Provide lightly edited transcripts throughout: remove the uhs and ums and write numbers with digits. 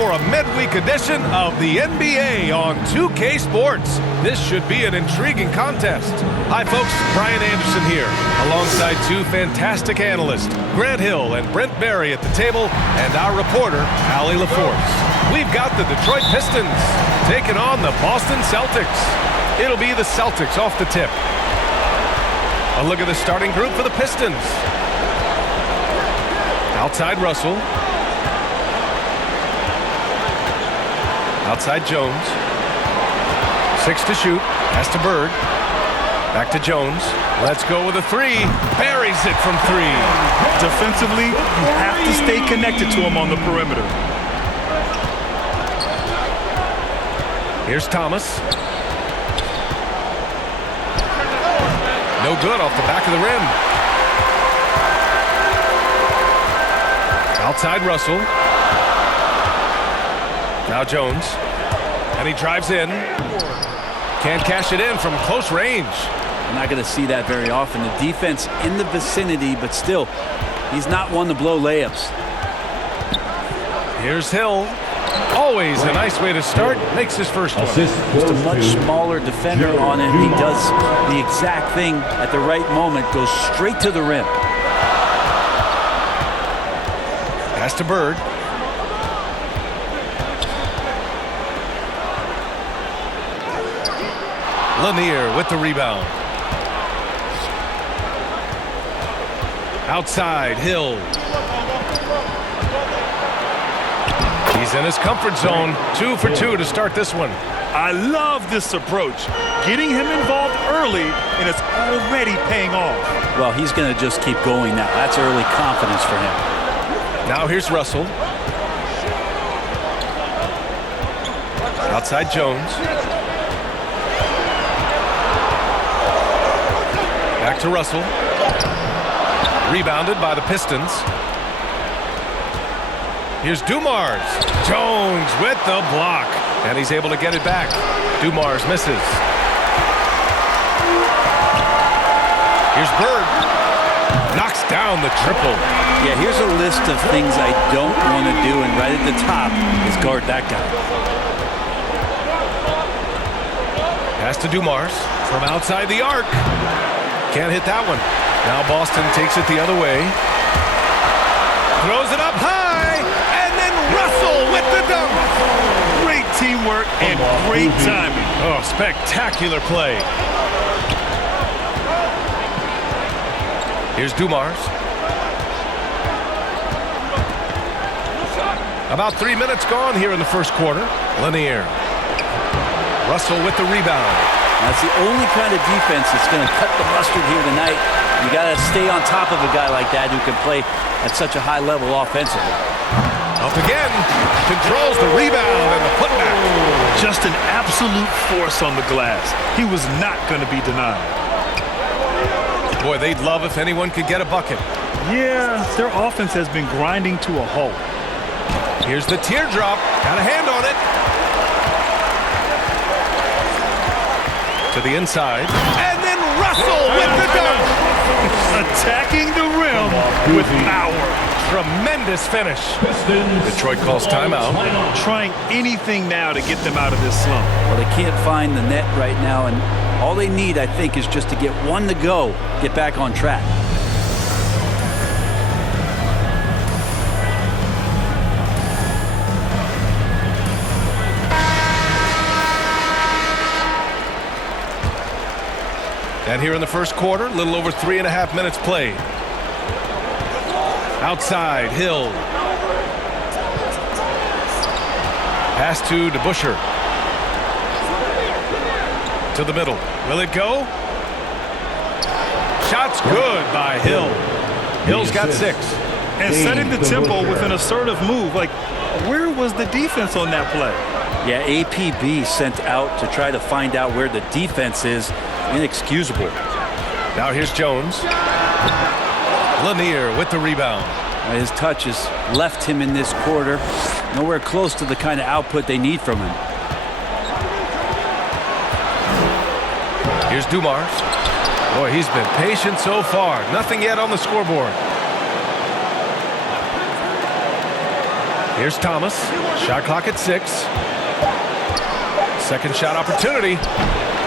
for a midweek edition of the NBA on 2K Sports. This should be an intriguing contest. Hi folks, Brian Anderson here, alongside two fantastic analysts, Grant Hill and Brent Berry at the table, and our reporter, Allie LaForce. We've got the Detroit Pistons taking on the Boston Celtics. It'll be the Celtics off the tip. A look at the starting group for the Pistons. Outside Russell. Outside Jones. 6 to shoot. Pass to Bird. Back to Jones. Let's go with a three. Buries it from three. Defensively, you have to stay connected to him on the perimeter. Here's Thomas. No good off the back of the rim. Outside Russell. Now Jones. And he drives in. Can't cash it in from close range. I'm not going to see that very often. The defense in the vicinity, but still, he's not one to blow layups. Here's Hill. Always a nice way to start. Makes his first one. Just a much smaller defender on him. He does the exact thing at the right moment. Goes straight to the rim. Pass to Bird. Lanier with the rebound. Outside, Hill. He's in his comfort zone. 2 for 2 to start this one. I love this approach. Getting him involved early, and it's already paying off. Well, he's going to just keep going now. That's early confidence for him. Now here's Russell. Outside Jones. Back to Russell. Rebounded by the Pistons. Here's Dumars. Jones with the block. And he's able to get it back. Dumars misses. Here's Bird. Knocks down the triple. Yeah, here's a list of things I don't want to do, and right at the top is guard that guy. Pass to Dumars from outside the arc. Can't hit that one. Now Boston takes it the other way. Throws it up high, and then Russell with the dunk. Great teamwork and great timing. Oh, spectacular play. Here's Dumars. About 3 minutes gone here in the first quarter. Lanier. Russell with the rebound. That's the only kind of defense that's going to cut the mustard here tonight. You got to stay on top of a guy like that who can play at such a high level offensively. Up again. Controls the rebound and the putback. Just an absolute force on the glass. He was not going to be denied. Boy, they'd love if anyone could get a bucket. Yeah, their offense has been grinding to a halt. Here's the teardrop. Got a hand on it. To the inside. And then Russell with the dunk. Attacking the rim with power. Tremendous finish. Detroit calls timeout. Trying anything now to get them out of this slump. Well, they can't find the net right now, and all they need, I think, is just to get one to go, get back on track. And here in the first quarter, a little over 3.5 minutes played. Outside, Hill. Pass to DeBusschere. To the middle. Will it go? Shot's good by Hill. Hill's got 6. And setting the tempo with an assertive move. Like, where was the defense on that play? Yeah, APB sent out to try to find out where the defense is. Inexcusable. Now here's Jones. Lanier with the rebound. His touch has left him in this quarter. Nowhere close to the kind of output they need from him. Here's Dumars. Boy, he's been patient so far. Nothing yet on the scoreboard. Here's Thomas. Shot clock at 6. Second shot opportunity.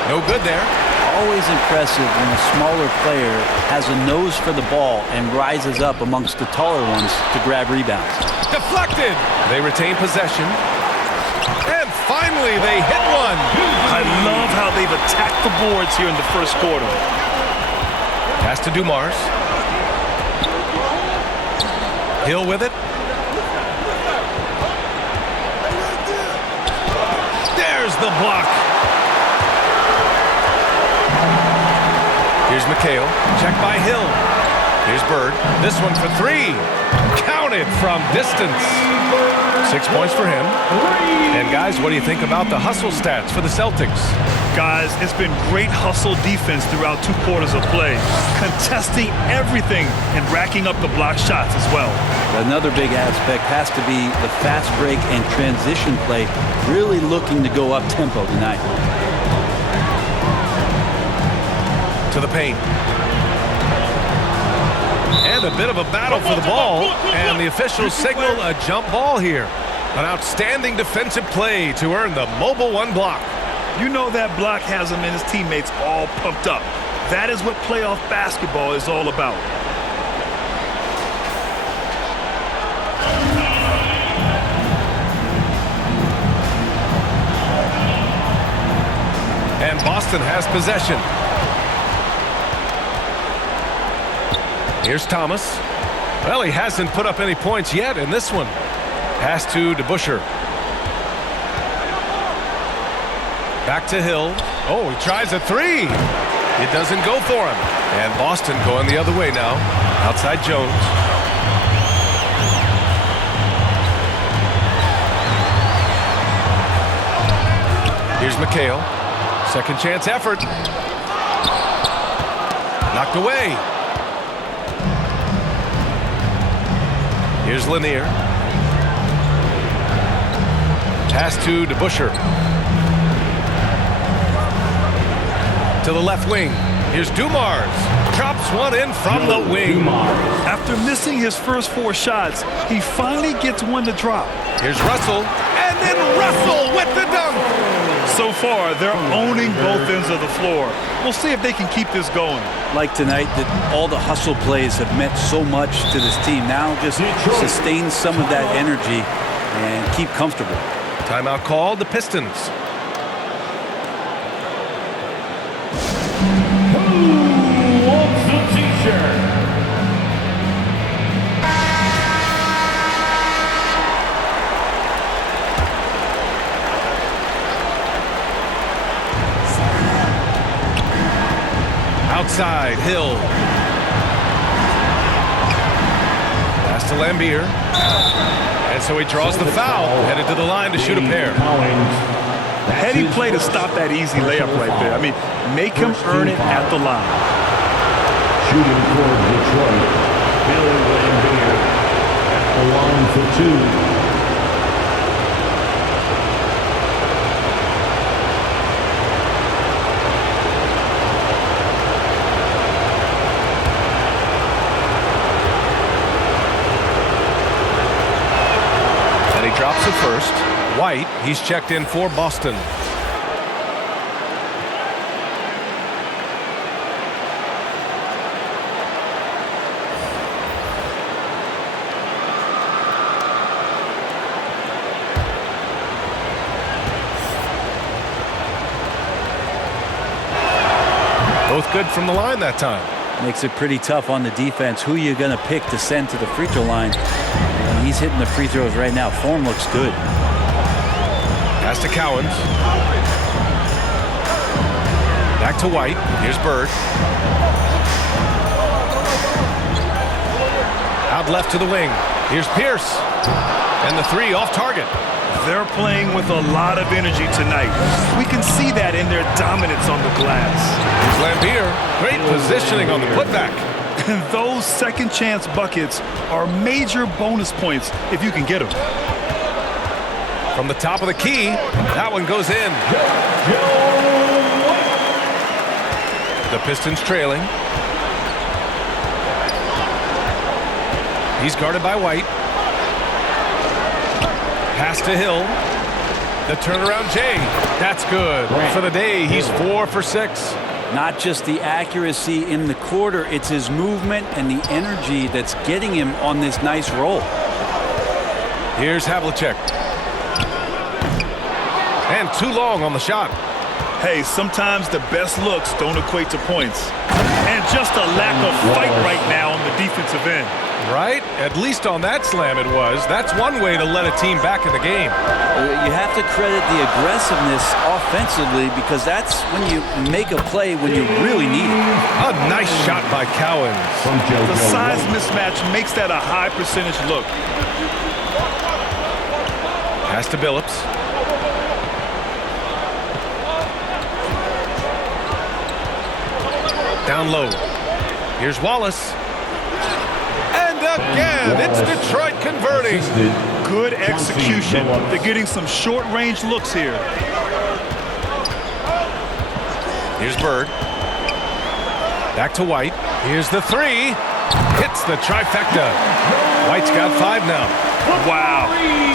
No good there. Always impressive when a smaller player has a nose for the ball and rises up amongst the taller ones to grab rebounds. Deflected. They retain possession. And finally, they hit one. I love how they've attacked the boards here in the first quarter. Pass to Dumars. Hill with it. There's the block. Here's McHale. Check by Hill. Here's Bird. This one for 3. Counted from distance. 6 points for him. And guys, what do you think about the hustle stats for the Celtics? Guys, it's been great hustle defense throughout 2 quarters of play. Contesting everything and racking up the block shots as well. Another big aspect has to be the fast break and transition play. Really looking to go up tempo tonight. To the paint. And a bit of a battle for the ball. And the officials signal a jump ball here. An outstanding defensive play to earn the mobile 1 block. You know that block has him and his teammates all pumped up. That is what playoff basketball is all about. And Boston has possession. Here's Thomas. Well, he hasn't put up any points yet in this one. Pass to DeBusschere. Back to Hill. Oh, he tries a 3. It doesn't go for him. And Boston going the other way now. Outside Jones. Here's McHale. Second chance effort. Knocked away. Here's Lanier. Pass to DeBusschere. To the left wing. Here's Dumars. Drops one in from the wing. After missing his first 4 shots, he finally gets one to drop. Here's Russell. And then Russell with the dunk. So far, they're owning both ends of the floor. We'll see if they can keep this going. Like tonight, that all the hustle plays have meant so much to this team. Now just sustain some of that energy and keep comfortable. Timeout called, the Pistons. Who wants the t-shirt? Outside, Hill. Pass to Lambier. And so he draws the foul, headed to the line to shoot a pair. Heady play to stop that easy layup right there. I mean, make him earn it at the line. Shooting for Detroit, Bill Lambier at the line for 2. Drops it first. White, he's checked in for Boston. Both good from the line that time. Makes it pretty tough on the defense. Who you're going to pick to send to the free throw line. And he's hitting the free throws right now. Form looks good. Pass to Cowens. Back to White. Here's Bird. Out left to the wing. Here's Pierce. And the 3 off target. They're playing with a lot of energy tonight. We can see that in their dominance on the glass. Here's Lambier. Great positioning on the putback. And those second chance buckets are major bonus points if you can get them. From the top of the key, that one goes in. The Pistons trailing. He's guarded by White. Pass to Hill. The turnaround Jay. That's good. For the day, he's 4 for 6. Not just the accuracy in the quarter, it's his movement and the energy that's getting him on this nice roll. Here's Havlicek. And too long on the shot. Hey, sometimes the best looks don't equate to points. And just a lack of fight right now on the defensive end. Right? At least on that slam it was. That's one way to let a team back in the game. You have to credit the aggressiveness offensively because that's when you make a play when you really need it. A nice shot by Cowens. The size mismatch makes that a high percentage look. Pass to Billups. Down low. Here's Wallace. And again, it's Detroit converting. Good execution. They're getting some short-range looks here. Here's Bird. Back to White. Here's the three. Hits the trifecta. White's got 5 now. Wow.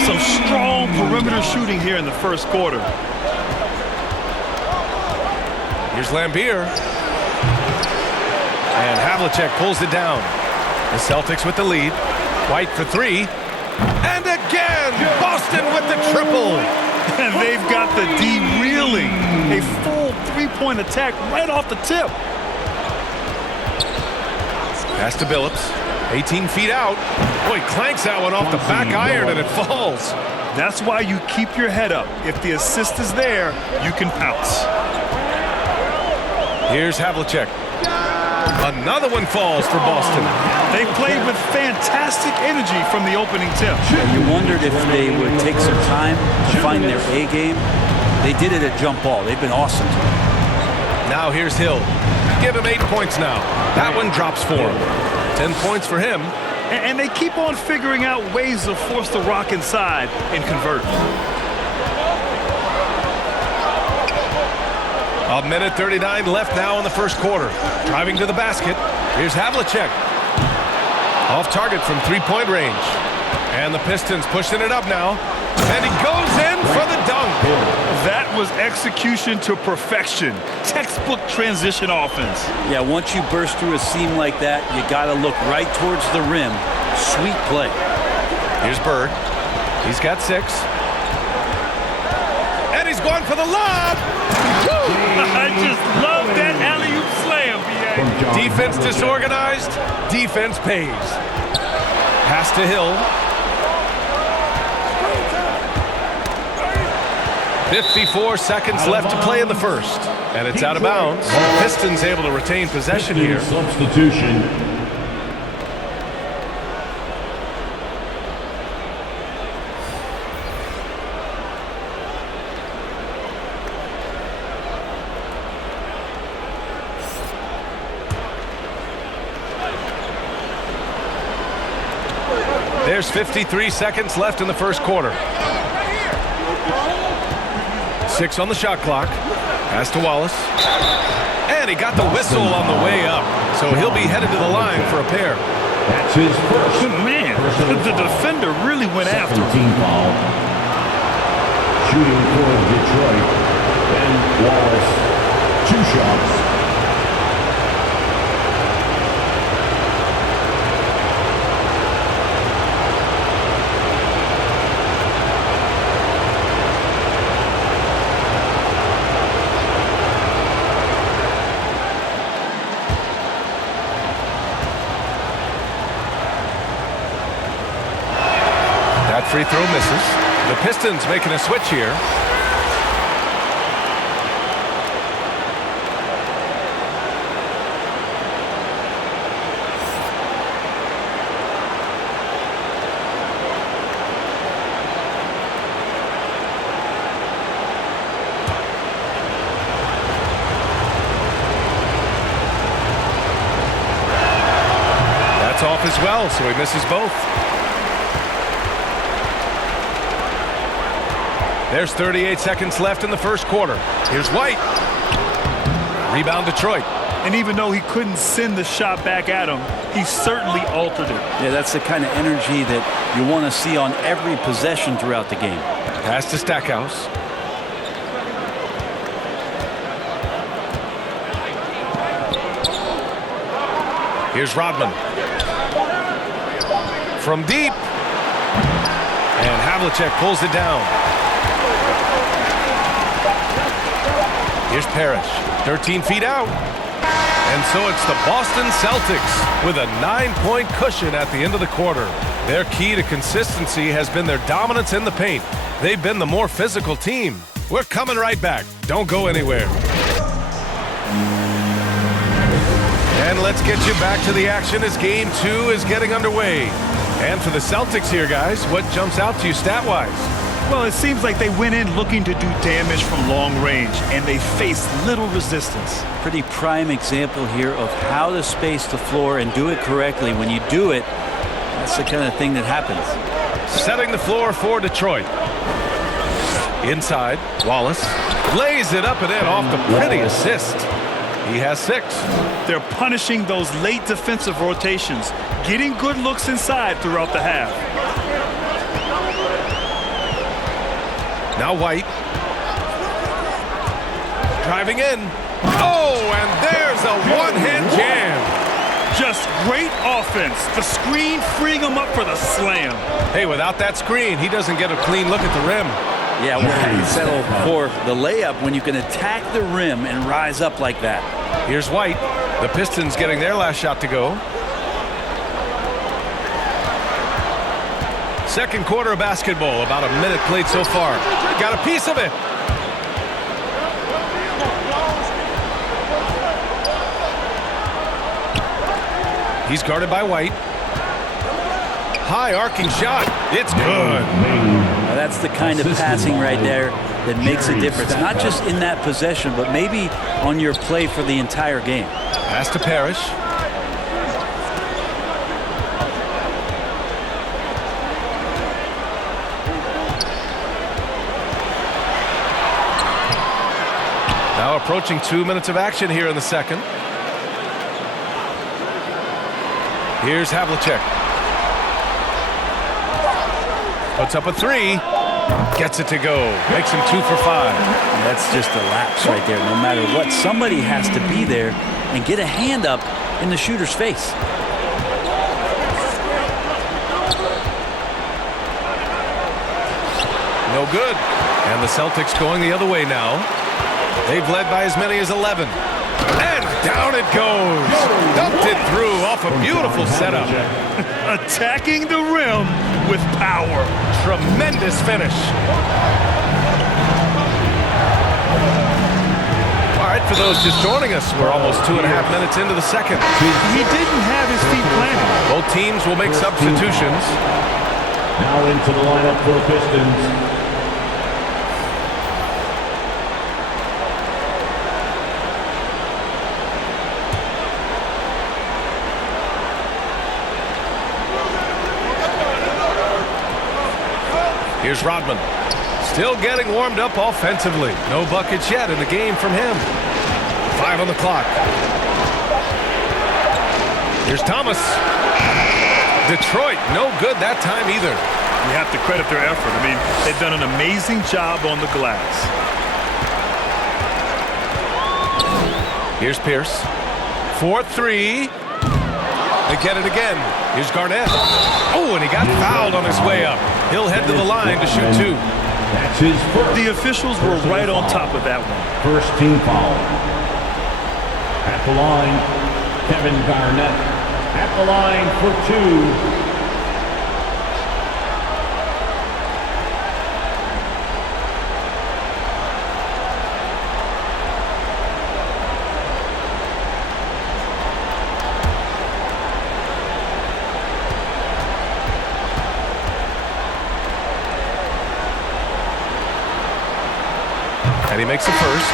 Some strong perimeter shooting here in the first quarter. Here's Lambier. And Havlicek pulls it down. The Celtics with the lead. White for 3. And again, Boston with the triple. And they've got the D reeling. A full 3-point attack right off the tip. Pass to Billups. 18 feet out. Boy, clanks that one off the back iron and it falls. That's why you keep your head up. If the assist is there, you can pounce. Here's Havlicek. Another one falls for Boston. They played with fantastic energy from the opening tip. You wondered if they would take some time to find their A game. They did it at jump ball. They've been awesome. Now here's Hill. Give him 8 points now. That one drops for him. 10 points for him. And they keep on figuring out ways to force the rock inside and convert. A minute 39 left now in the first quarter. Driving to the basket. Here's Havlicek. Off target from 3-point range. And the Pistons pushing it up now. And he goes in for the dunk. That was execution to perfection. Textbook transition offense. Yeah, once you burst through a seam like that, you got to look right towards the rim. Sweet play. Here's Bird. He's got 6. And he's going for the lob. I just love that alley-oop slam, B.A. Defense disorganized. Defense pays. Pass to Hill. 54 seconds left to play in the first. And it's out of bounds. Pistons able to retain possession here. Substitution. There's 53 seconds left in the first quarter. 6 on the shot clock. Pass to Wallace. And he got the whistle on the way up. So he'll be headed to the line for a pair. That's his first. Man, the defender really went after him. Foul. Shooting for Detroit. Ben Wallace. 2 shots. Free throw misses. The Pistons making a switch here. That's off as well, so he misses both. There's 38 seconds left in the first quarter. Here's White. Rebound Detroit. And even though he couldn't send the shot back at him, he certainly altered it. Yeah, that's the kind of energy that you want to see on every possession throughout the game. Pass to Stackhouse. Here's Rodman. From deep. And Havlicek pulls it down. Here's Parrish. 13 feet out. And so it's the Boston Celtics with a 9-point cushion at the end of the quarter. Their key to consistency has been their dominance in the paint. They've been the more physical team. We're coming right back. Don't go anywhere. And let's get you back to the action as Game 2 is getting underway. And for the Celtics here, guys, what jumps out to you stat-wise? Well, it seems like they went in looking to do damage from long range, and they faced little resistance. Pretty prime example here of how to space the floor and do it correctly. When you do it, that's the kind of thing that happens. Setting the floor for Detroit. Inside, Wallace lays it up and in off the pretty assist. He has 6. They're punishing those late defensive rotations, getting good looks inside throughout the half. Now White. Driving in. Oh, and there's a one-hand jam. Just great offense. The screen freeing him up for the slam. Hey, without that screen, he doesn't get a clean look at the rim. Yeah, why you settle for the layup when you can attack the rim and rise up like that? Here's White. The Pistons getting their last shot to go. Second quarter of basketball, about a minute played so far. Got a piece of it. He's guarded by White. High arcing shot. It's good. Now that's the kind of passing right there that makes a difference. Not just in that possession, but maybe on your play for the entire game. Pass to Parrish. Now approaching 2 minutes of action here in the second. Here's Havlicek. Puts up a 3. Gets it to go. Makes him 2 for 5. And that's just a lapse right there. No matter what, somebody has to be there and get a hand up in the shooter's face. No good. And the Celtics going the other way now. They've led by as many as 11. And down it goes. Dumped it through off a beautiful setup. Attacking the rim with power. Tremendous finish. All right, for those just joining us, we're almost 2.5 minutes into the second. He didn't have his feet planted. Both teams will make substitutions. Now into the lineup for the Pistons. Here's Rodman. Still getting warmed up offensively. No buckets yet in the game from him. 5 on the clock. Here's Thomas. Detroit, no good that time either. You have to credit their effort. I mean, they've done an amazing job on the glass. Here's Pierce. 4-3. They get it again. Here's Garnett. Oh, and he got fouled on his way up. He'll head to the line to shoot 2. That's his first. The officials were right on top of that one. First team foul. At the line, Kevin Garnett. At the line for 2. And he makes a first.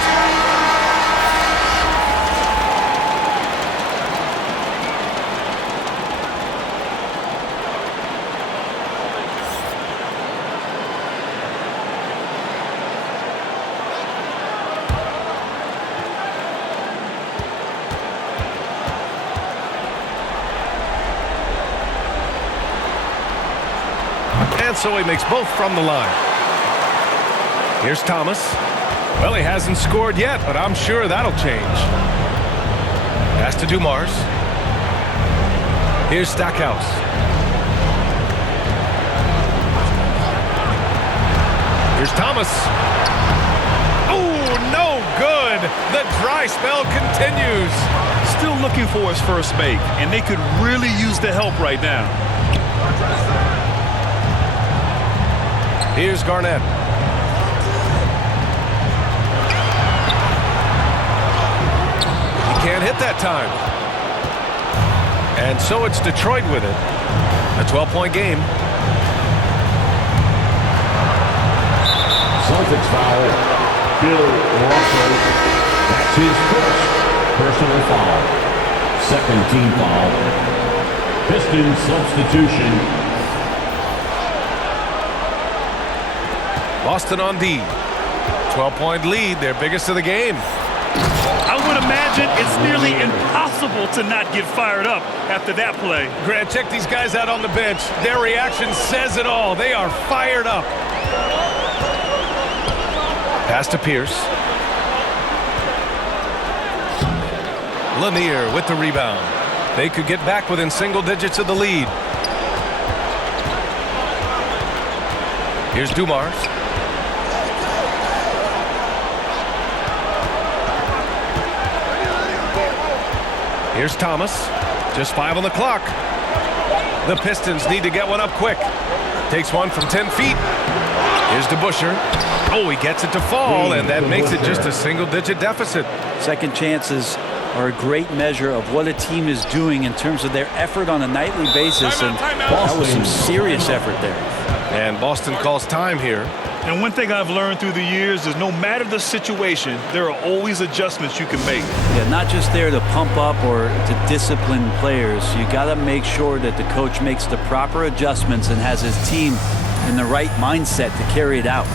And so he makes both from the line. Here's Thomas. Well, he hasn't scored yet, but I'm sure that'll change. Pass to Dumars. Here's Stackhouse. Here's Thomas. Oh, no good. The dry spell continues. Still looking for his first make, and they could really use the help right now. Here's Garnett. He can't hit that time. And so it's Detroit with it. A 12-point game. Celtics foul. Bill Russell. That's his first personal foul. Second team foul. Pistons substitution. Boston on D. 12-point lead, their biggest of the game. I would imagine it's nearly impossible to not get fired up after that play. Grant, check these guys out on the bench. Their reaction says it all. They are fired up. Pass to Pierce. Lanier with the rebound. They could get back within single digits of the lead. Here's Dumars. Here's Thomas. Just 5 on the clock. The Pistons need to get one up quick. Takes one from 10 feet. Here's DeBusschere. Oh, he gets it to fall, and that makes it just a single-digit deficit. Second chances are a great measure of what a team is doing in terms of their effort on a nightly basis, and that was some serious effort there. And Boston calls time here. And one thing I've learned through the years is no matter the situation, there are always adjustments you can make. Yeah, not just there to pump up or to discipline players. You got to make sure that the coach makes the proper adjustments and has his team in the right mindset to carry it out.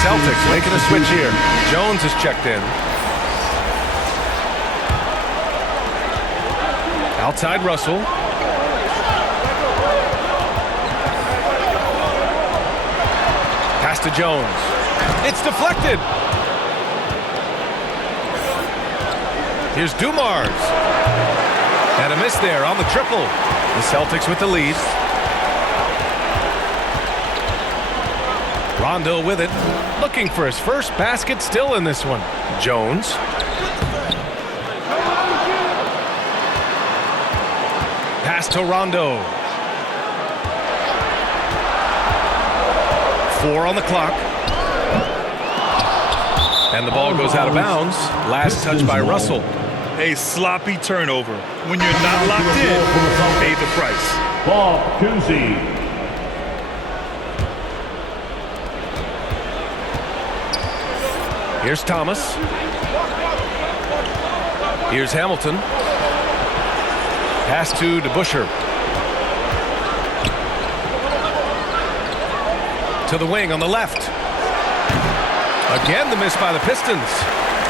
Celtics making a switch here. Jones is checked in. Outside Russell. Pass to Jones. It's deflected. Here's Dumars. And a miss there on the triple. The Celtics with the lead. Rondo with it, looking for his first basket, still in this one. Jones. Pass to Rondo. 4 on the clock. And the ball goes out of bounds. Last touch by Russell. A sloppy turnover. When you're not locked in, pay the price. Bob Cousy. Here's Thomas. Here's Hamilton. Pass to DeBusschere. To the wing on the left. Again, the miss by the Pistons.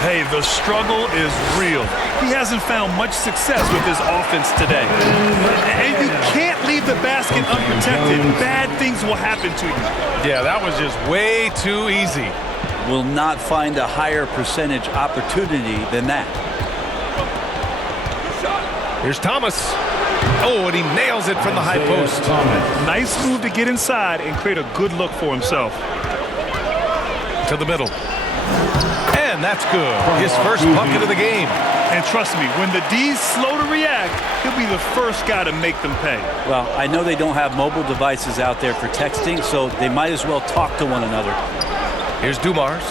Hey, the struggle is real. He hasn't found much success with his offense today. And you can't leave the basket unprotected. Bad things will happen to you. Yeah, that was just way too easy. Will not find a higher percentage opportunity than that. Here's Thomas. Oh, and he nails it from the high post. Nice move to get inside and create a good look for himself. To the middle. And that's good. His first bucket of the game. And trust me, when the D's slow to react, he'll be the first guy to make them pay. Well, I know they don't have mobile devices out there for texting, so they might as well talk to one another. Here's Dumars.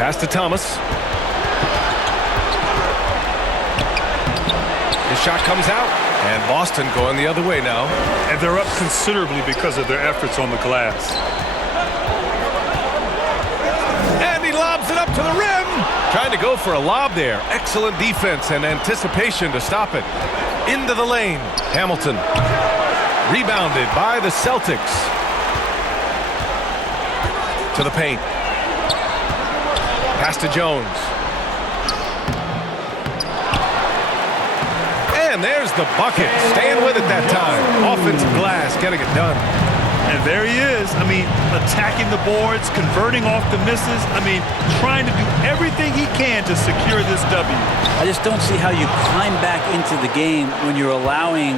Pass to Thomas. His shot comes out. And Boston going the other way now. And they're up considerably because of their efforts on the glass. And he lobs it up to the rim. Trying to go for a lob there. Excellent defense and anticipation to stop it. Into the lane. Hamilton. Rebounded by the Celtics. To the paint. Pass to Jones. And there's the bucket. Staying with it that time. Offensive glass, getting it done. And there he is. I mean, attacking the boards, converting off the misses. I mean, trying to do everything he can to secure this W. I just don't see how you climb back into the game when you're allowing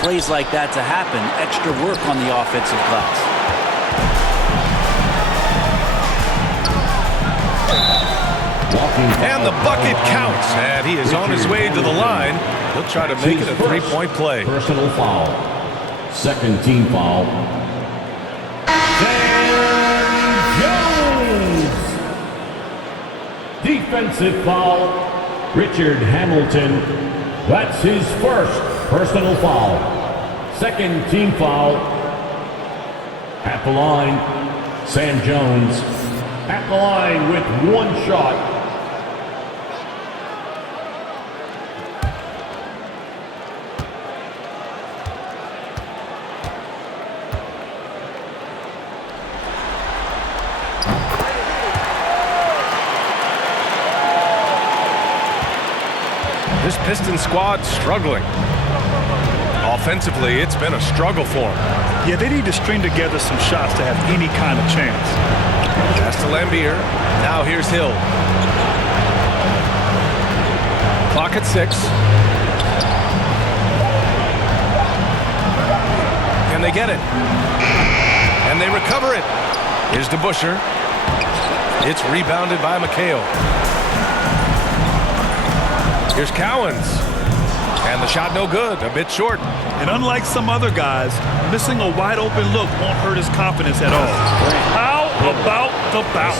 plays like that to happen. Extra work on the offensive glass. And the bucket counts. And he is on his way to the line. He'll try to make it a three-point play. Personal foul. Second team foul. Jones. Defensive foul. Richard Hamilton. That's his first personal foul. Second team foul. At the line, Sam Jones. At the line with one shot. This Pistons squad struggling. Offensively, it's been a struggle for them. Yeah, they need to string together some shots to have any kind of chance. Pass to Lambier. Now here's Hill. Clock at 6. Can they get it? And they recover it. Here's DeBusschere. It's rebounded by McHale. Here's Cowens. And the shot no good, a bit short. And unlike some other guys, missing a wide open look won't hurt his confidence at all. How about the bounce?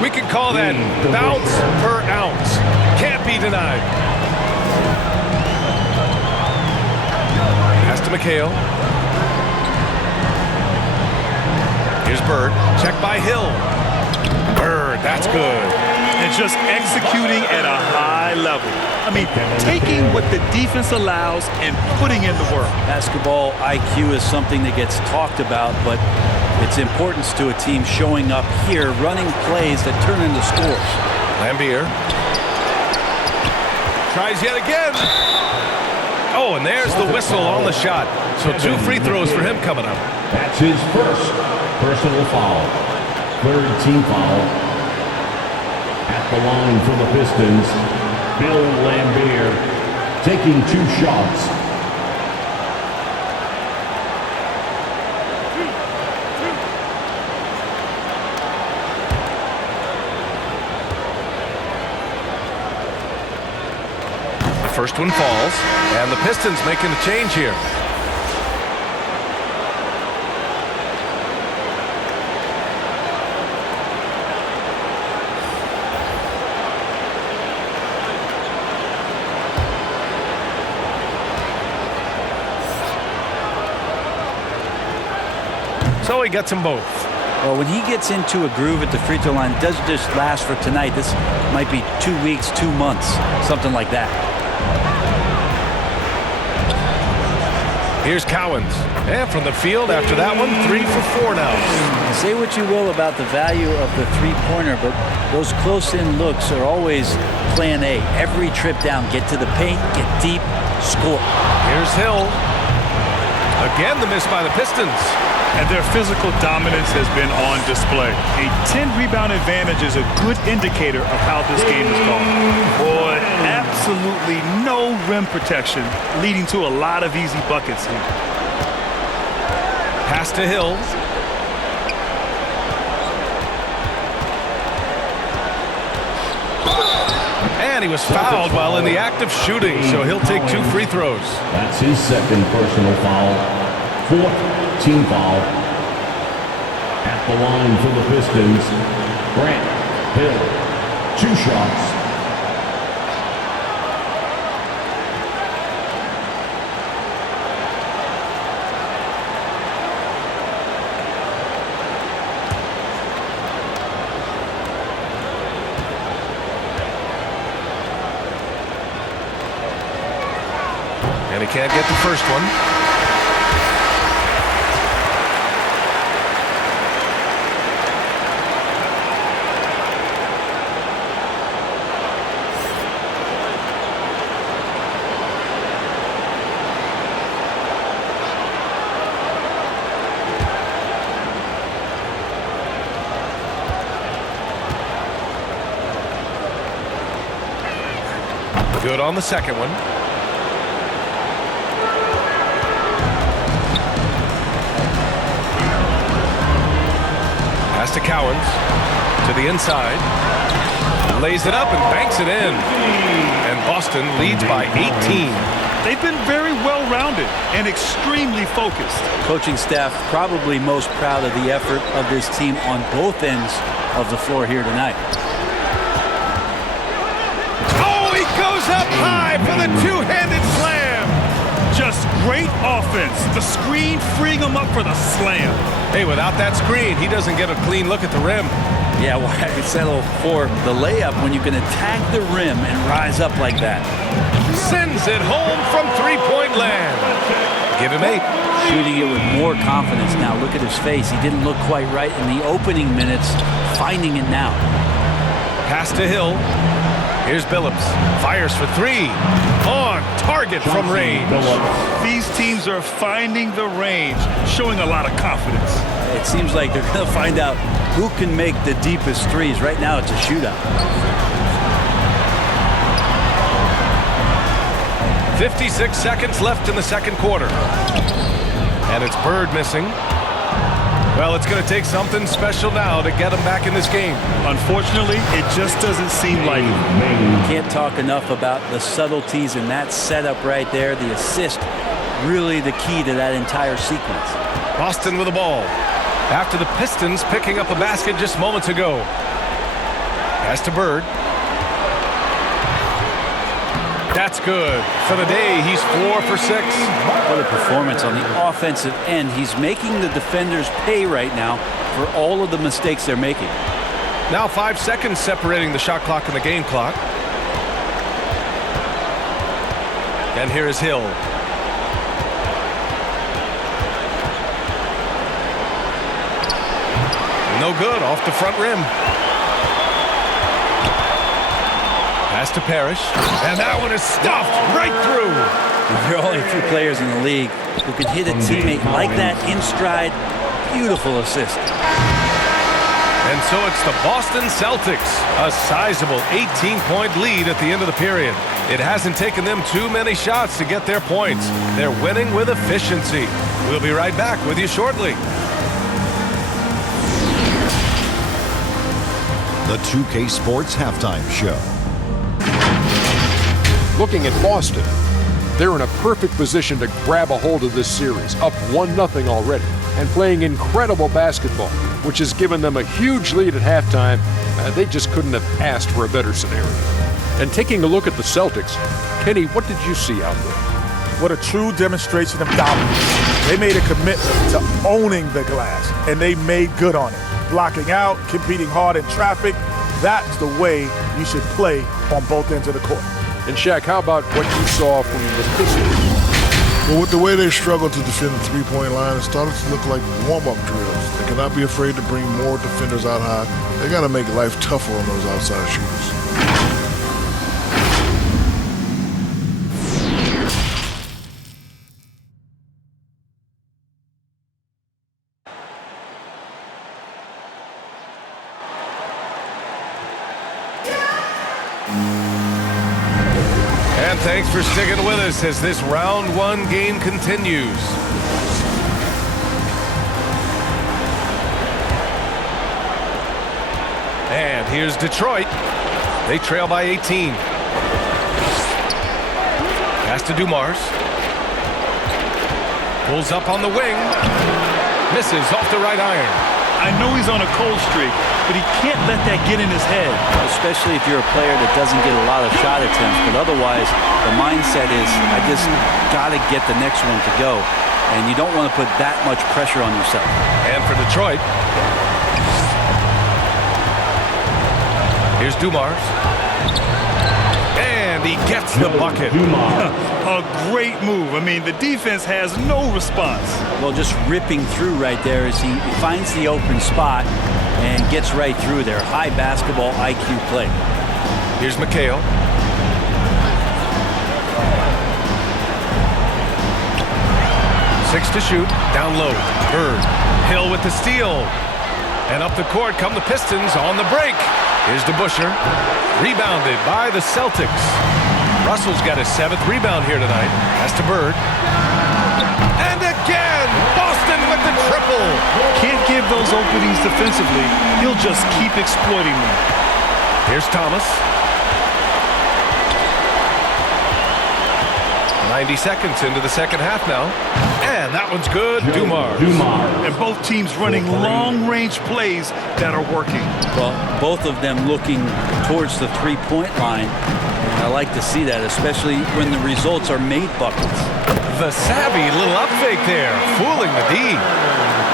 We can call that bounce per ounce. Can't be denied. Pass to McHale. Here's Bird. Check by Hill. Bird, that's good. And just executing at a high level. I mean, taking what the defense allows and putting in the work. Basketball IQ is something that gets talked about, but its importance to a team showing up here, running plays that turn into scores. Lambier. Tries yet again. Oh, and there's the whistle on the shot. So 2 free throws for him coming up. That's his first personal foul. Third team foul. At the line for the Pistons, Bill Lambier taking 2 shots. The first one falls, and the Pistons making a change here. So he gets them both. Well, when he gets into a groove at the free throw line, it doesn't just last for tonight. This might be 2 weeks, 2 months, something like that. Here's Cowens. And from the field after that one, 3 for 4 now. Say what you will about the value of the three-pointer, but those close-in looks are always plan A. Every trip down, get to the paint, get deep, score. Here's Hill. Again, the miss by the Pistons. And their physical dominance has been on display. A 10-rebound advantage is a good indicator of how this game is gone. Boy, absolutely no rim protection, leading to a lot of easy buckets here. Pass to Hill. And he was fouled while in the act of shooting, so he'll take 2 free throws. That's his second personal foul. Fourth team foul. At the line for the Pistons, Grant Hill. 2 shots. And he can't get the first one. Good on the second one. Pass to Cowens. To the inside. Lays it up and banks it in. And Boston leads by 18. They've been very well-rounded and extremely focused. Coaching staff probably most proud of the effort of this team on both ends of the floor here tonight. Goes up high for the two-handed slam. Just great offense. The screen freeing him up for the slam. Hey, without that screen, he doesn't get a clean look at the rim. Yeah, why settle for the layup when you can attack the rim and rise up like that? Sends it home from three-point land. Give him 8. Shooting it with more confidence now. Look at his face. He didn't look quite right in the opening minutes. Finding it now. Pass to Hill. Here's Billups. Fires for 3. On target from range. These teams are finding the range, showing a lot of confidence. It seems like they're going to find out who can make the deepest threes. Right now, it's a shootout. 56 seconds left in the second quarter. And it's Bird missing. Well, it's going to take something special now to get him back in this game. Unfortunately, it just doesn't seem like it. Can't talk enough about the subtleties in that setup right there. The assist, really the key to that entire sequence. Boston with the ball. After the Pistons picking up a basket just moments ago. Pass to Bird. That's good. For the day, he's 4 for 6. What a performance on the offensive end. He's making the defenders pay right now for all of the mistakes they're making. Now 5 seconds separating the shot clock and the game clock. And here is Hill. No good, off the front rim. Pass to Parrish, and that one is stuffed right through. There are only a few players in the league who can hit a teammate like that in stride. Beautiful assist. And so it's the Boston Celtics, a sizable 18-point lead at the end of the period. It hasn't taken them too many shots to get their points. They're winning with efficiency. We'll be right back with you shortly. The 2K Sports Halftime Show. Looking at Boston, they're in a perfect position to grab a hold of this series, up 1-0 already, and playing incredible basketball, which has given them a huge lead at halftime. They just couldn't have asked for a better scenario. And taking a look at the Celtics, Kenny, what did you see out there? What a true demonstration of dominance. They made a commitment to owning the glass, and they made good on it. Blocking out, competing hard in traffic, that's the way you should play on both ends of the court. And Shaq, how about what you saw from the Pistons? Well, with the way they struggled to defend the three-point line, it started to look like warm-up drills. They cannot be afraid to bring more defenders out high. They got to make life tougher on those outside shooters. And thanks for sticking with us as this round 1 game continues. And here's Detroit. They trail by 18. Pass to Dumars. Pulls up on the wing. Misses off the right iron. I know he's on a cold streak, but he can't let that get in his head. Especially if you're a player that doesn't get a lot of shot attempts, but otherwise the mindset is, I just got to get the next one to go. And you don't want to put that much pressure on yourself. And for Detroit, here's Dumars. And And he gets the bucket. A great move. I mean, the defense has no response. Well, just ripping through right there as he finds the open spot and gets right through there. High basketball IQ play. Here's McHale. Six to shoot. Down low. Bird. Hill with the steal. And up the court come the Pistons on the break. Here's DeBusschere. Rebounded by the Celtics. Russell's got his 7th rebound here tonight. That's to Bird. And again, Boston with the triple. Can't give those openings defensively. He'll just keep exploiting them. Here's Thomas. 90 seconds into the second half now. And that one's good. Dumars. And both teams running long-range plays that are working. Well, both of them looking towards the three-point line. I like to see that, especially when the results are made buckets. The savvy little up fake there, fooling the D.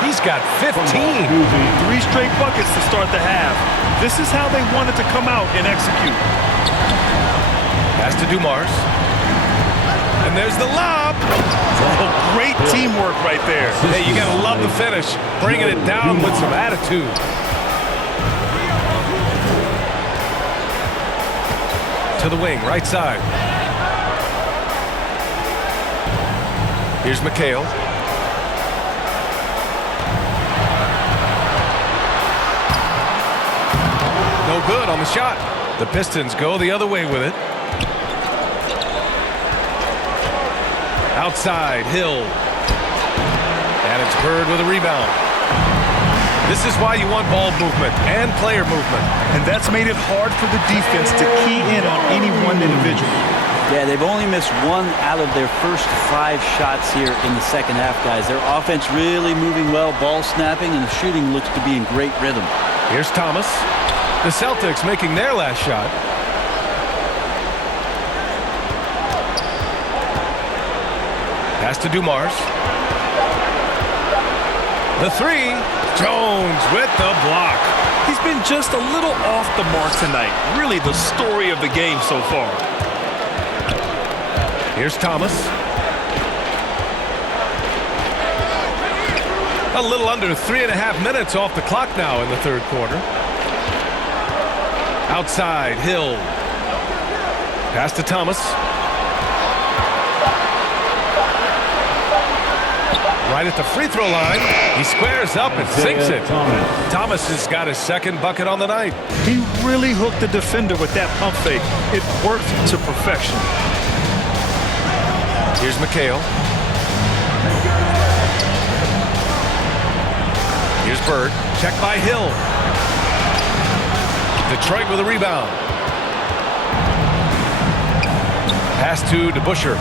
He's got 15. 3 straight buckets to start the half. This is how they wanted to come out and execute. Pass to Dumars. And there's the lob. Oh, great teamwork right there. Hey, you got to love the finish. Bringing it down with some attitude. To the wing, right side. Here's McHale. No good on the shot. The Pistons go the other way with it. Outside, Hill. And it's Bird with a rebound. This is why you want ball movement and player movement. And that's made it hard for the defense to key in on any one individual. Yeah, they've only missed 1 out of their first 5 shots here in the second half, guys. Their offense really moving well, ball snapping, and the shooting looks to be in great rhythm. Here's Thomas. The Celtics making their last shot. Pass to Dumars. The 3. Jones with the block. He's been just a little off the mark tonight. Really the story of the game so far. Here's Thomas. A little under 3.5 minutes off the clock now in the third quarter. Outside, Hill. Pass to Thomas. Right at the free throw line. He squares up and sinks it. Thomas has got his 2nd bucket on the night. He really hooked the defender with that pump fake. It worked to perfection. Here's McHale. Here's Bird. Check by Hill. Detroit with a rebound. Pass to DeBusschere.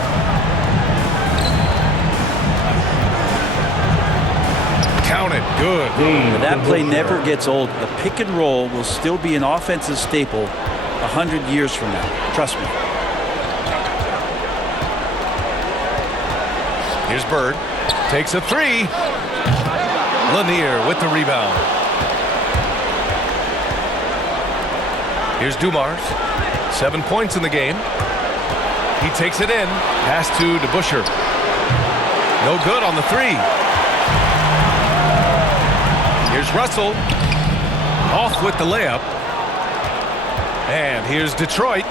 Counted. Good. But that play never gets old. The pick and roll will still be an offensive staple 100 years from now. Trust me. Here's Bird. Takes a 3. Lanier with the rebound. Here's Dumars. 7 points in the game. He takes it in. Pass to DeBusschere. No good on the 3. Here's Russell. Off with the layup. And here's Detroit.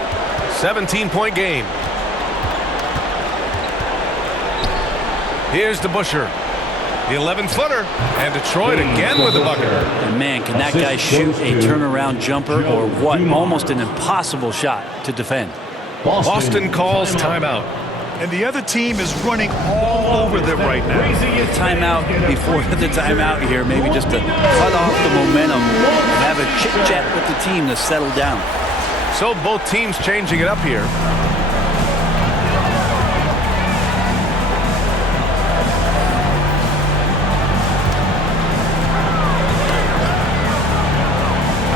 17-point game. Here's DeBusschere. The 11-footer. And Detroit again with the bucket. And man, can that guy shoot a turnaround jumper or what? Almost an impossible shot to defend. Boston calls timeout. And the other team is running all over them right now. Timeout before the timeout here, maybe just to cut off the momentum and have a chit-chat with the team to settle down. So both teams changing it up here.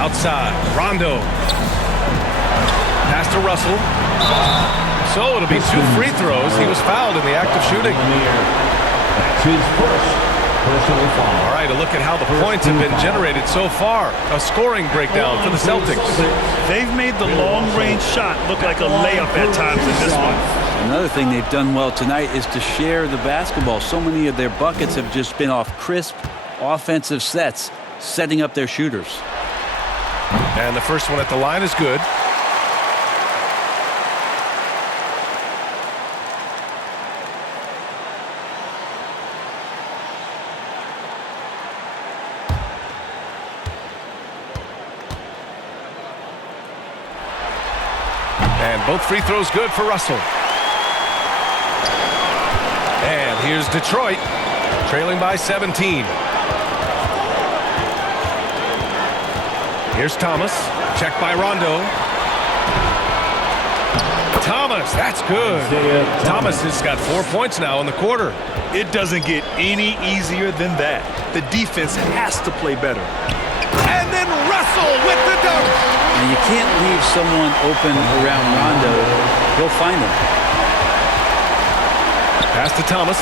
Outside, Rondo. Pass to Russell. So it'll be 2 free throws. He was fouled in the act of shooting. That's his first. personal foul. All right, a look at how the points have been generated so far. A scoring breakdown for the Celtics. They've made the long-range shot look like a layup at times in this one. Another thing they've done well tonight is to share the basketball. So many of their buckets have just been off crisp offensive sets, setting up their shooters. And the first one at the line is good. And both free throws good for Russell. And here's Detroit, trailing by 17. Here's Thomas, checked by Rondo. Thomas, that's good. Thomas has got 4 points now in the quarter. It doesn't get any easier than that. The defense has to play better. And then Russell with the dunk. And you can't leave someone open around Rondo. He'll find him. Pass to Thomas.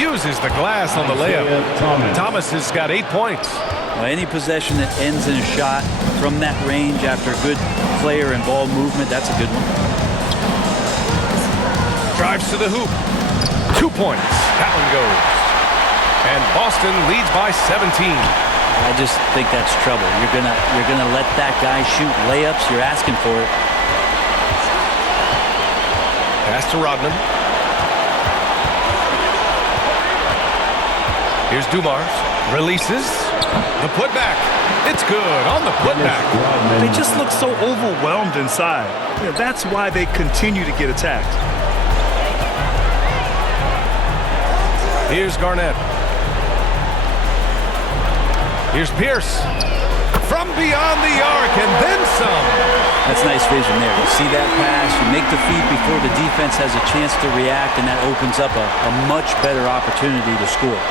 Uses the glass on the layup. Thomas has got 8 points. Well, any possession that ends in a shot from that range after good player and ball movement, that's a good one. Drives to the hoop. 2 points. That one goes. And Boston leads by 17. I just think that's trouble. You're gonna let that guy shoot layups. You're asking for it. Pass to Rodman. Here's Dumars. Releases. The putback. It's good on the putback. They just look so overwhelmed inside. Yeah, that's why they continue to get attacked. Here's Garnett. Here's Pierce. From beyond the arc and then some. That's nice vision there. You see that pass, you make the feed before the defense has a chance to react, and that opens up a much better opportunity to score.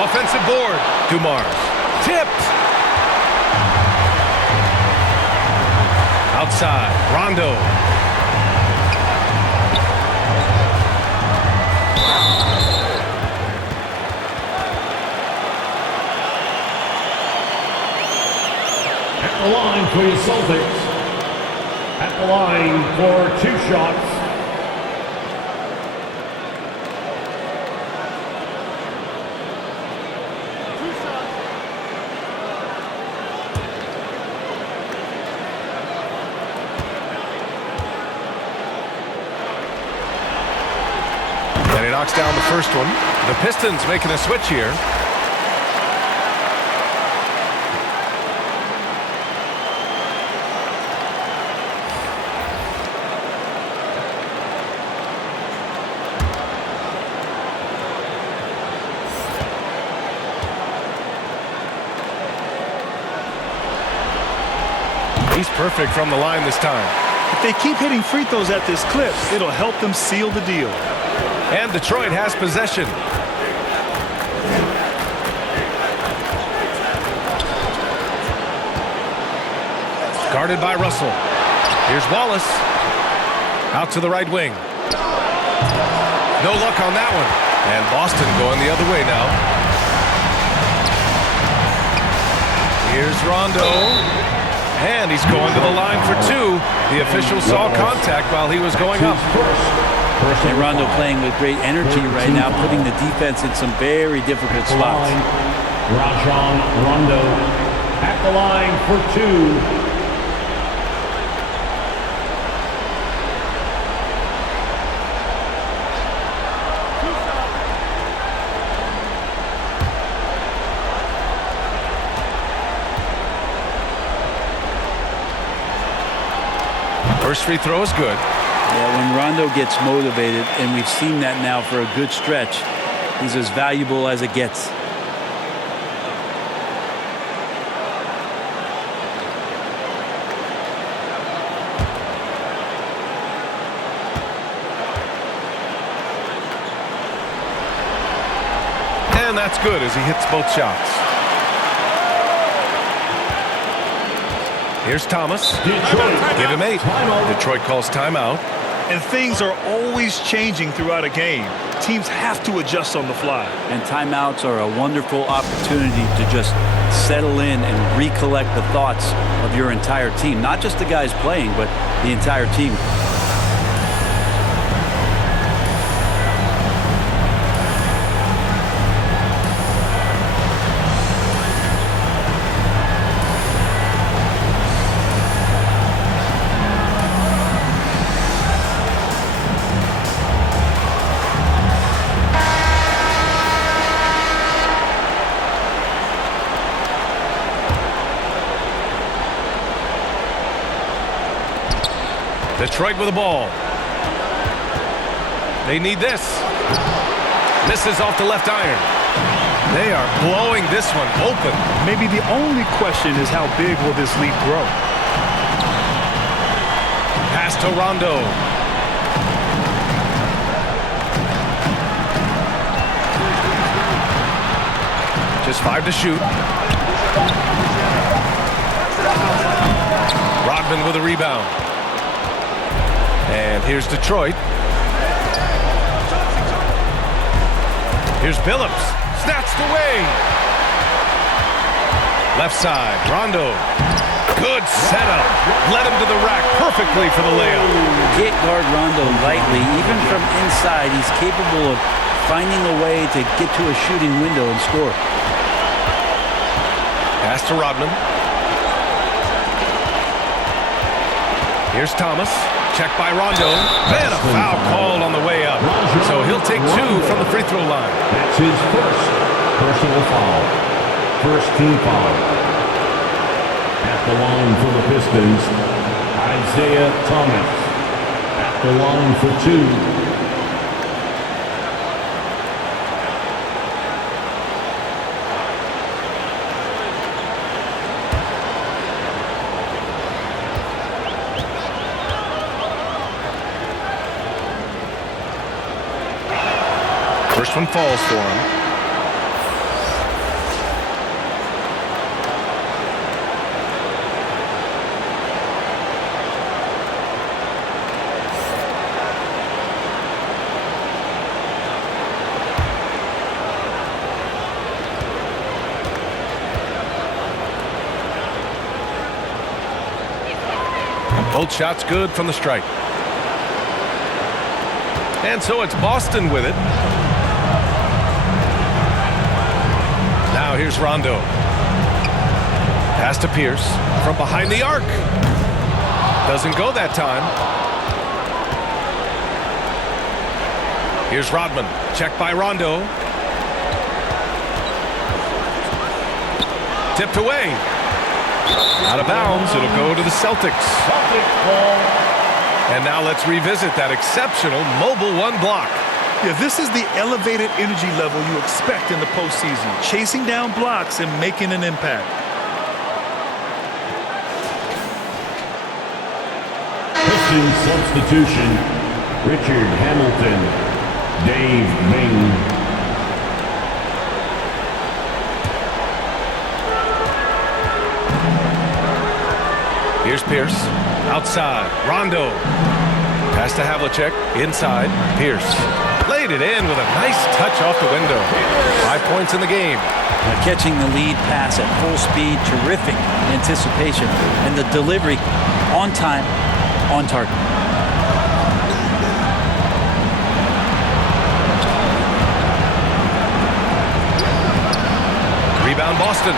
Offensive board. Dumars. Tipped. Outside. Rondo. At the line for your Celtics. At the line for 2 shots. And he knocks down the first one. The Pistons making a switch here. He's perfect from the line this time. If they keep hitting free throws at this clip, it'll help them seal the deal. And Detroit has possession. Guarded by Russell. Here's Wallace. Out to the right wing. No luck on that one. And Boston going the other way now. Here's Rondo. And he's going to the line for 2. The official saw contact while he was going up. And Rondo playing with great energy right now, putting the defense in some very difficult spots. Rajon Rondo at the line for 2. First free throw is good. Yeah, when Rondo gets motivated, and we've seen that now for a good stretch, he's as valuable as it gets. And that's good as he hits both shots. Here's Thomas. Give him 8. Detroit calls timeout. And things are always changing throughout a game. Teams have to adjust on the fly. And timeouts are a wonderful opportunity to just settle in and recollect the thoughts of your entire team. Not just the guys playing, but the entire team. Detroit with the ball. They need this. Misses off the left iron. They are blowing this one open. Maybe the only question is how big will this lead grow? Pass to Rondo. Just 5 to shoot. Rodman with a rebound. And here's Detroit. Here's Billups. Snatched away. Left side, Rondo. Good setup. Led him to the rack perfectly for the layup. Can't guard Rondo lightly. Even from inside, he's capable of finding a way to get to a shooting window and score. Pass to Rodman. Here's Thomas. Check by Rondo. And a foul called on the way up. So he'll take 2 from the free throw line. That's his first personal foul. First team foul. At the line for the Pistons, Isaiah Thomas. At the line for 2. First one falls for him. Both shots good from the stripe. And so it's Boston with it. Now here's Rondo. Pass to Pierce from behind the arc. Doesn't go that time. Here's Rodman. Check by Rondo. Tipped away. Out of bounds. It'll go to the Celtics. And now let's revisit that exceptional mobile 1 block. Yeah, this is the elevated energy level you expect in the postseason. Chasing down blocks and making an impact. Pistons substitution. Richard Hamilton. Dave Ming. Here's Pierce. Outside. Rondo. Pass to Havlicek. Inside. Pierce. Laid it in with a nice touch off the window. 5 points in the game. Catching the lead pass at full speed. Terrific anticipation. And the delivery on time, on target. Rebound Boston.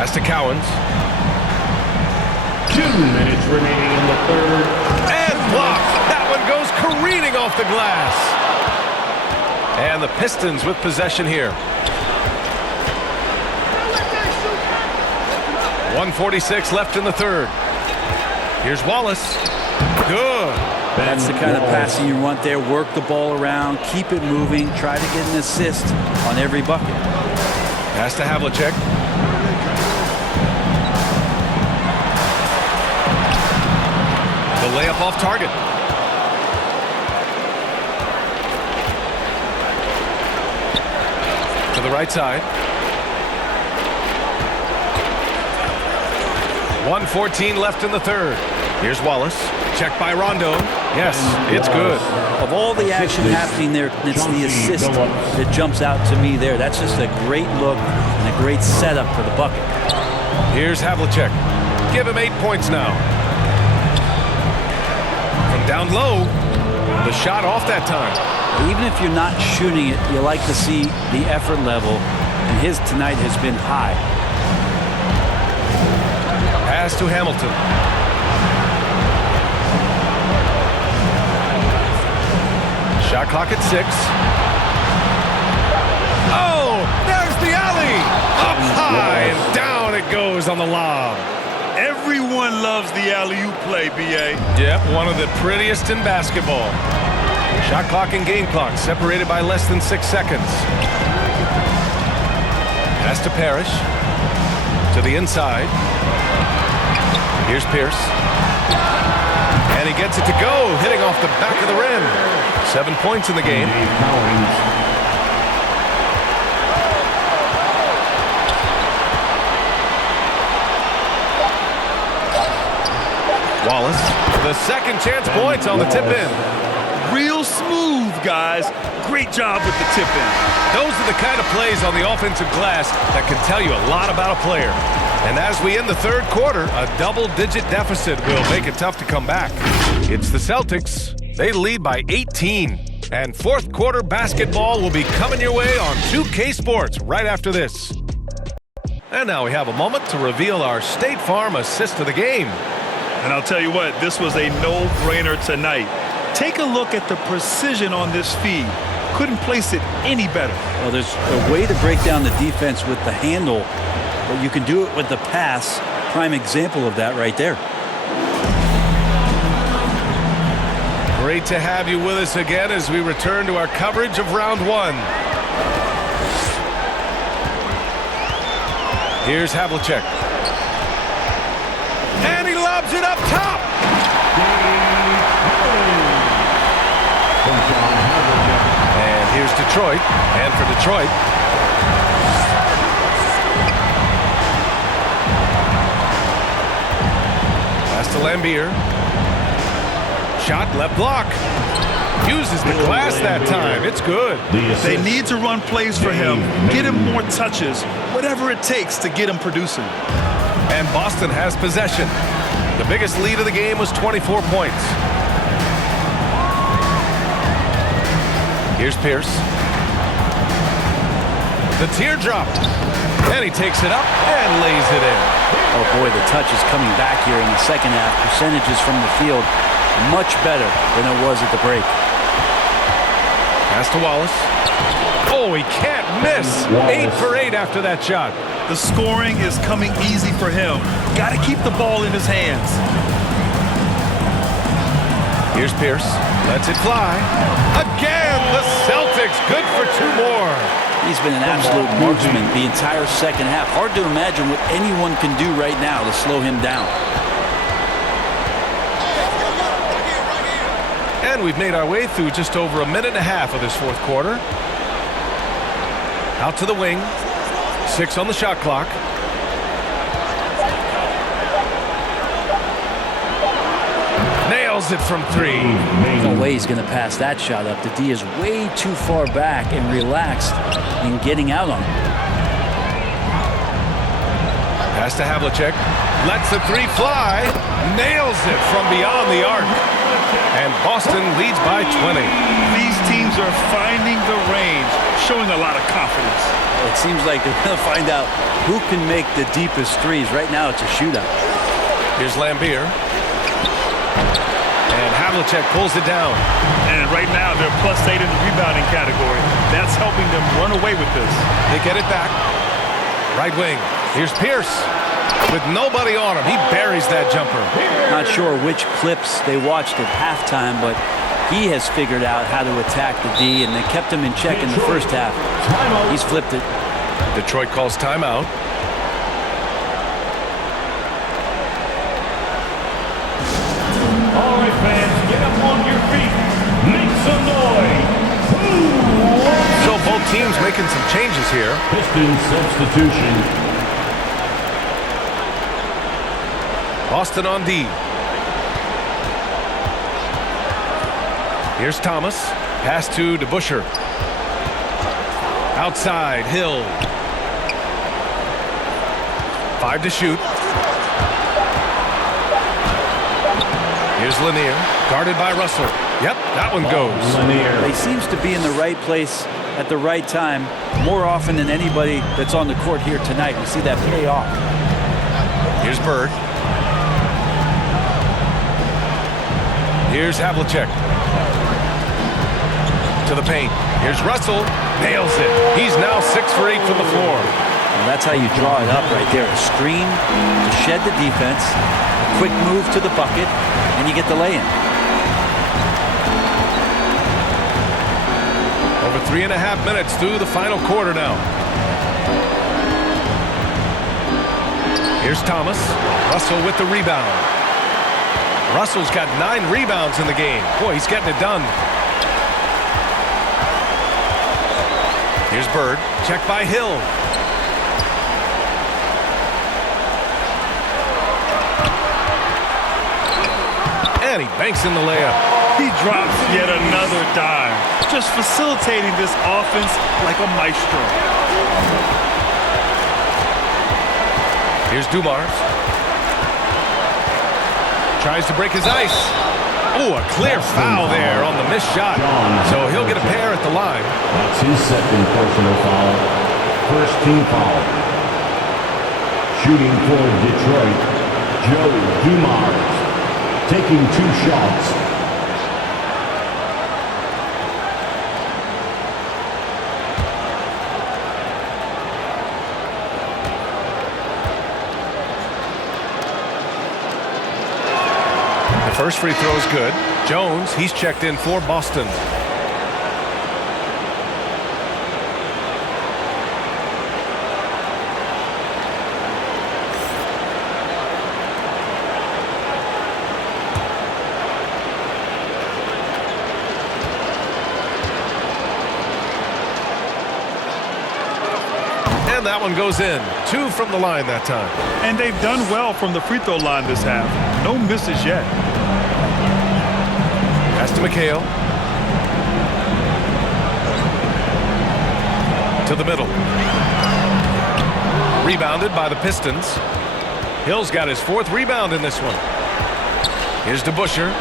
Pass to Cowens. 2 minutes remaining in the third. And blocked. That one goes careening off the glass. And the Pistons with possession here. 1:46 left in the third. Here's Wallace. Good. That's the kind of passing you want there. Work the ball around, keep it moving, try to get an assist on every bucket. Pass to Havlicek. The layup off target. To the right side. 1:14 left in the third. Here's Wallace. Check by Rondo. Yes, it's good. Of all the action happening there, it's the assist that jumps out to me there. That's just a great look and a great setup for the bucket. Here's Havlicek. Give him 8 points now. From down low, the shot off that time. Even if you're not shooting it, you like to see the effort level, and his tonight has been high. Pass to Hamilton. Shot clock at 6. Oh, there's the alley. Up high and down it goes on the lob. Everyone loves the alley-oop play, B.A. Yep, one of the prettiest in basketball. Shot clock and game clock separated by less than 6 seconds. Pass to Parrish. To the inside. Here's Pierce. And he gets it to go, hitting off the back of the rim. 7 points in the game. Wallace, the second chance points on the tip-in. Real smooth, guys. Great job with the tip-in. Those are the kind of plays on the offensive glass that can tell you a lot about a player. And as we end the third quarter, a double-digit deficit will make it tough to come back. It's the Celtics. They lead by 18. And fourth quarter basketball will be coming your way on 2K Sports right after this. And now we have a moment to reveal our State Farm assist of the game. And I'll tell you what, this was a no-brainer tonight. Take a look at the precision on this feed. Couldn't place it any better. Well, there's a way to break down the defense with the handle, but you can do it with the pass. Prime example of that right there. Great to have you with us again as we return to our coverage of round one. Here's Havlicek. And he lobs it up top. And here's Detroit. And for Detroit, pass to Lambier. Shot left block. Uses the glass that time. It's good. They need to run plays for him. Get him more touches. Whatever it takes to get him producing. And Boston has possession. The biggest lead of the game was 24 points. Here's Pierce. The teardrop. And he takes it up and lays it in. Oh boy, the touch is coming back here in the second half. Percentages from the field much better than it was at the break. Pass to Wallace. Oh, he can't miss. 8 for 8 after that shot. The scoring is coming easy for him. Got to keep the ball in his hands. Here's Pierce. Lets it fly. Again, the Celtics good for 2 more. He's been an absolute marksman the entire second half. Hard to imagine what anyone can do right now to slow him down. And we've made our way through just over a minute and a half of this fourth quarter. Out to the wing. 6 on the shot clock. Nails it from 3. No way he's going to pass that shot up. The D is way too far back and relaxed in getting out on him. Pass to Havlicek. Lets the 3 fly. Nails it from beyond the arc. And Boston leads by 20. These teams are finding the range, showing a lot of confidence. It seems like they're going to find out who can make the deepest threes. Right now, it's a shootout. Here's Lambier. And Havlicek pulls it down. And right now, they're +8 in the rebounding category. That's helping them run away with this. They get it back. Right wing. Here's Pierce. With nobody on him, he buries that jumper. Not sure which clips they watched at halftime, but he has figured out how to attack the D, and they kept him in check in the first half. He's flipped it. Detroit calls timeout. All right, fans, get up on your feet. Make some noise. So both teams making some changes here. Pistons substitution. Boston on D. Here's Thomas. Pass to DeBusschere. Outside, Hill. 5 to shoot. Here's Lanier. Guarded by Russell. Yep, that one goes. He seems to be in the right place at the right time more often than anybody that's on the court here tonight. We see that pay off. Here's Bird. Here's Havlicek. To the paint. Here's Russell. Nails it. He's now 6 for 8 from the floor. And that's how you draw it up right there. A screen to shed the defense, a quick move to the bucket, and you get the lay-in. Over 3.5 minutes through the final quarter now. Here's Thomas. Russell with the rebound. Russell's got 9 rebounds in the game. Boy, he's getting it done. Here's Bird. Check by Hill. And he banks in the layup. He drops yet another dime. Just facilitating this offense like a maestro. Here's Dumars. Tries to break his ice. Oh, a clear foul there on the missed shot. So he'll get a pair at the line. That's his second personal foul. First team foul. Shooting for Detroit, Joe Dumars. Taking 2 shots. The first free throw is good. Jones, he's checked in for Boston. And that one goes in. 2 from the line that time. And they've done well from the free throw line this half. No misses yet. Pass to McHale. To the middle. Rebounded by the Pistons. Hill's got his 4th rebound in this one. Here's DeBusschere.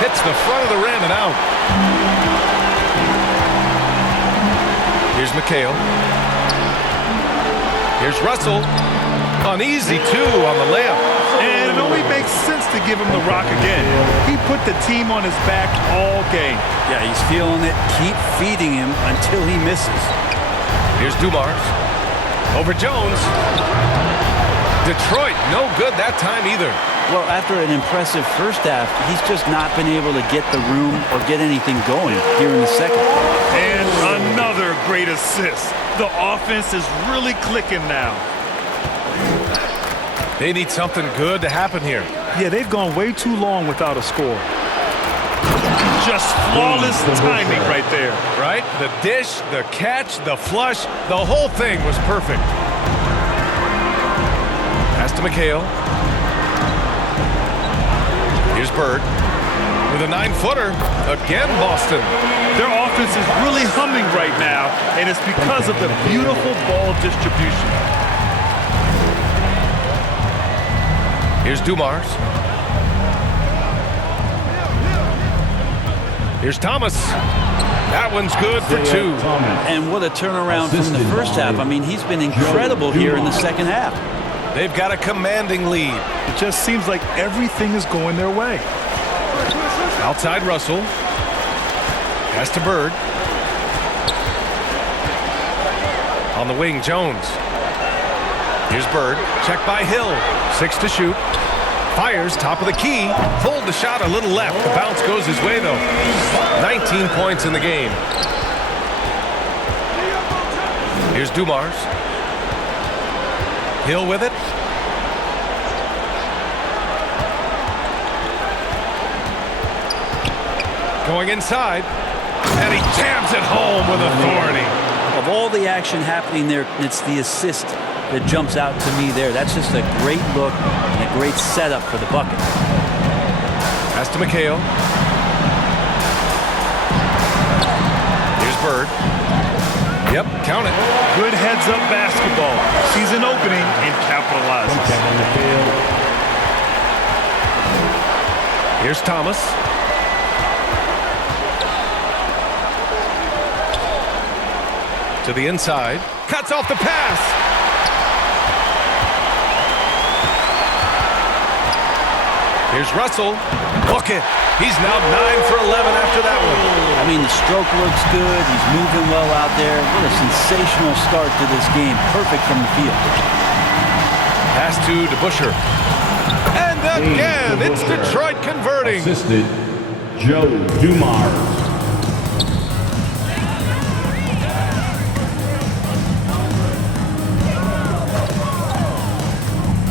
Hits the front of the rim and out. Here's McHale. Here's Russell. An easy 2 on the layup. And it only makes sense to give him the rock again. He put the team on his back all game. Yeah, he's feeling it. Keep feeding him until he misses. Here's Dumars. Over Jones. Detroit, no good that time either. Well, after an impressive first half, he's just not been able to get the room or get anything going here in the second. And another great assist. The offense is really clicking now. They need something good to happen here. Yeah, they've gone way too long without a score. Just flawless timing right there. Right? The dish, the catch, the flush, the whole thing was perfect. Pass to McHale. Here's Bird. With a 9-footer. Again, Boston. Their offense is really humming right now, and it's because of the beautiful ball distribution. Here's Dumars. Here's Thomas. That one's good for 2. And what a turnaround from the first half. I mean, he's been incredible here in the second half. They've got a commanding lead. It just seems like everything is going their way. Outside Russell. Pass to Bird. On the wing, Jones. Here's Bird. Check by Hill. 6 to shoot. Fires, top of the key. Pulled the shot a little left. The bounce goes his way, though. 19 points in the game. Here's Dumars. Hill with it. Going inside. And he jams it home with authority. Of all the action happening there, it's the assist that jumps out to me there. That's just a great look and a great setup for the bucket. Pass to McHale. Here's Bird. Yep, count it. Good heads-up basketball. Sees an opening and capitalizes. Here's Thomas. To the inside. Cuts off the pass. Here's Russell. Look it. He's now 9 for 11 after that one. I mean, the stroke looks good. He's moving well out there. What a sensational start to this game. Perfect from the field. Pass to DeBusschere. And again, it's Detroit converting. Assisted, Joe Dumars.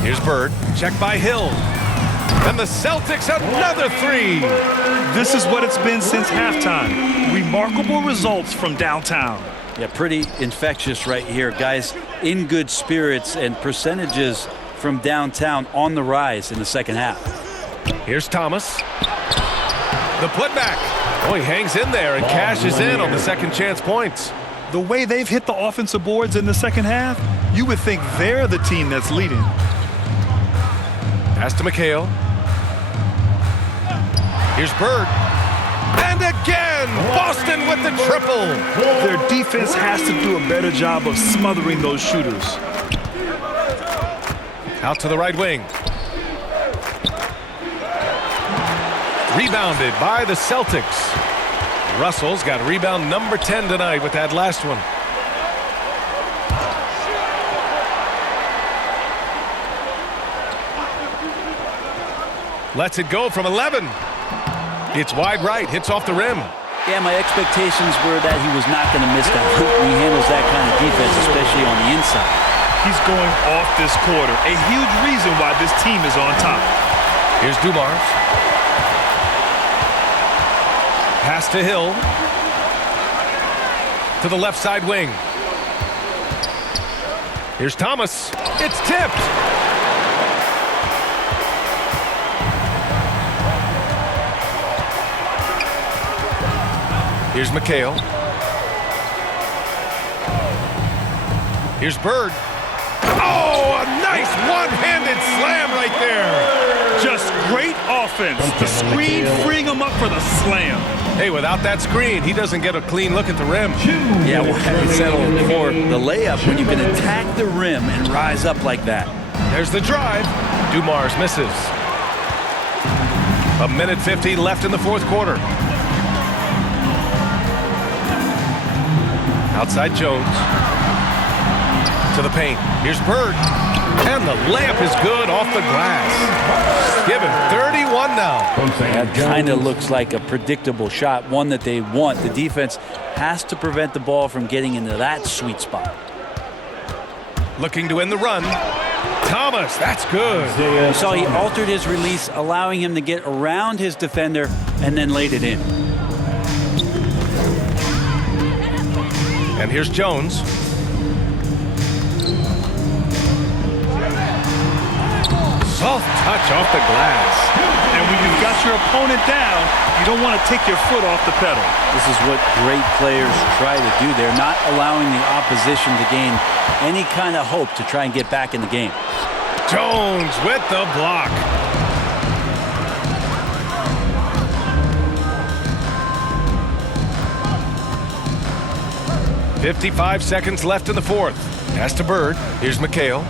Here's Bird. Checked by Hill. And the Celtics another three. This is what it's been since halftime. Remarkable results from downtown. Yeah, pretty infectious right here. Guys in good spirits and percentages from downtown on the rise in the second half. Here's Thomas. The putback. Oh, he hangs in there and cashes in on the second chance points. The way they've hit the offensive boards in the second half, you would think they're the team that's leading. Pass to McHale. Here's Bird. And again, Boston with the triple. Their defense has to do a better job of smothering those shooters. Out to the right wing. Rebounded by the Celtics. Russell's got rebound number 10 tonight with that last one. Lets it go from 11. It's wide right, hits off the rim. Yeah, my expectations were that he was not going to miss that. He handles that kind of defense, especially on the inside. He's going off this quarter. A huge reason why this team is on top. Here's Dumars. Pass to Hill. To the left side wing. Here's Thomas. It's tipped. Here's McHale. Here's Bird. Oh, a nice one-handed slam right there. Just great offense. The screen freeing him up for the slam. Hey, without that screen, he doesn't get a clean look at the rim. Yeah, well, having settled for the layup when you can attack the rim and rise up like that. There's the drive. Dumars misses. 1:50 left in the fourth quarter. Outside Jones. To the paint. Here's Bird. And the layup is good off the glass. Give him 31 now. That kind of looks like a predictable shot, one that they want. The defense has to prevent the ball from getting into that sweet spot. Looking to end the run. Thomas, that's good. You saw he altered his release, allowing him to get around his defender and then laid it in. And here's Jones. Soft touch off the glass. And when you've got your opponent down, you don't want to take your foot off the pedal. This is what great players try to do. They're not allowing the opposition to gain any kind of hope to try and get back in the game. Jones with the block. .55 seconds left in the fourth. Pass to Bird. Here's McHale.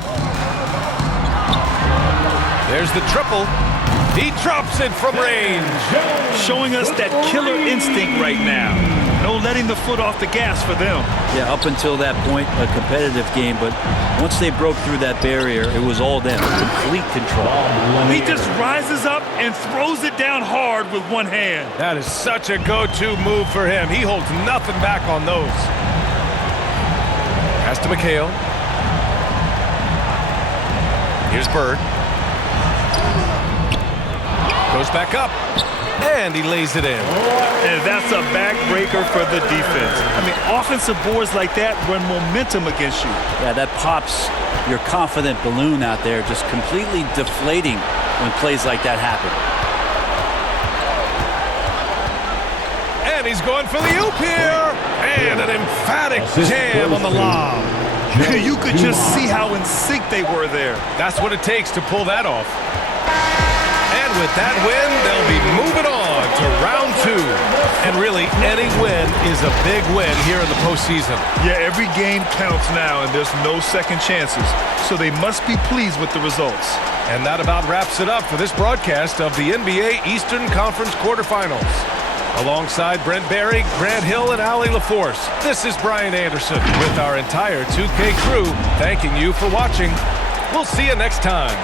There's the triple. He drops it from range. Showing us that killer instinct right now. No letting the foot off the gas for them. Yeah, up until that point, a competitive game, but once they broke through that barrier, it was all them. Complete control. He just rises up and throws it down hard with one hand. That is such a go-to move for him. He holds nothing back on those. Pass to McHale. Here's Bird. Goes back up. And he lays it in. And that's a backbreaker for the defense. I mean, offensive boards like that run momentum against you. Yeah, that pops your confident balloon out there, just completely deflating when plays like that happen. And he's going for the oop here. And an emphatic jam on the lob. You could just see how in sync they were there. That's what it takes to pull that off. And with that win, they'll be moving on to round 2. And really, any win is a big win here in the postseason. Yeah, every game counts now, and there's no second chances. So they must be pleased with the results. And that about wraps it up for this broadcast of the NBA Eastern Conference quarterfinals. Alongside Brent Barry, Grant Hill, and Allie LaForce, this is Brian Anderson with our entire 2K crew thanking you for watching. We'll see you next time.